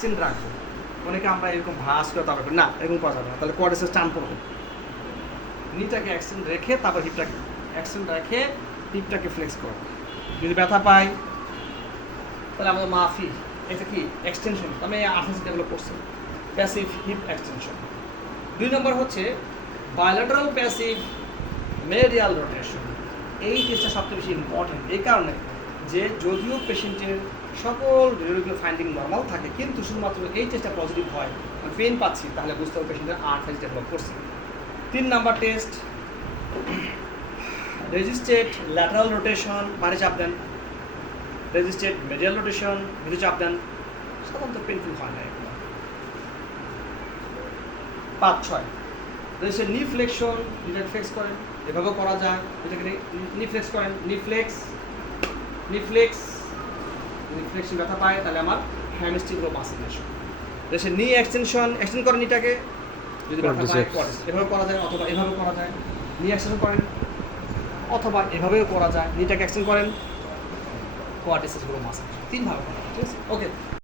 চিন রাখবো। অনেকে আমরা এরকম ভাঁজ করে তারপর না এরকম করা যাবে না, তাহলে কোয়াড্রিসেপস টান পড়বে। নিটাকে অ্যাক্সেন্ট রেখে তারপর হিপটাকে অ্যাক্সেন্ট রেখে হিপটাকে ফ্লেক্স করো। যদি ব্যথা পাই তাহলে আমাদের মাফি এটা কি এক্সটেনশন, আমি আঠাশ ডেভেলপ করছি প্যাসিভ হিপ এক্সটেনশন। 2 নম্বর হচ্ছে বায়োলেটারাল প্যাসিভ মেডিয়াল রোটেশন। এই টেস্টটা সবচেয়ে বেশি ইম্পর্টেন্ট এই কারণে যে যদিও পেশেন্টের সকল রেডিওলজিক্যাল ফাইন্ডিং নর্মাল থাকে, কিন্তু শুধুমাত্র এই টেস্টটা পজিটিভ হয়, পেন পাচ্ছি, তাহলে বুঝতে হবে পেশেন্টের আর্থ্রাইটিস ডেভেলপ করছে। 3 number test resisted lateral rotation, মানে চাপ দেন, রেজিস্টেড মেডিয়াল রোটেশন, ভিতরে চাপ দেন, সাধারণত পেনফুল হয় না এগুলো। 5-6 রেজিস্টেড নি ফ্লেকশন, নিটাকে ফ্লেক্স করেন, এভাবেও করা যায়, এটাকে নি ফ্লেক্স করেন, নি ফ্লেক্স রিফ্লেক্সি ব্যথা পায় তাহলে আমার হ্যামস্ট্রিং মাসেল নেশন। দেশে নি এক্সটেনশন করেন নিটাকে, যদি ব্যথা পায় এভাবে করা যায় অথবা এভাবে করা যায়। নি এক্সটেনশন করেন অথবা এভাবেও করা যায়, নিটাকে এক্সটেন্ড করেন, কোয়াড্রিসেপস মাসেল, 3 ভাবে করা যায়। ঠিক আছে, ওকে।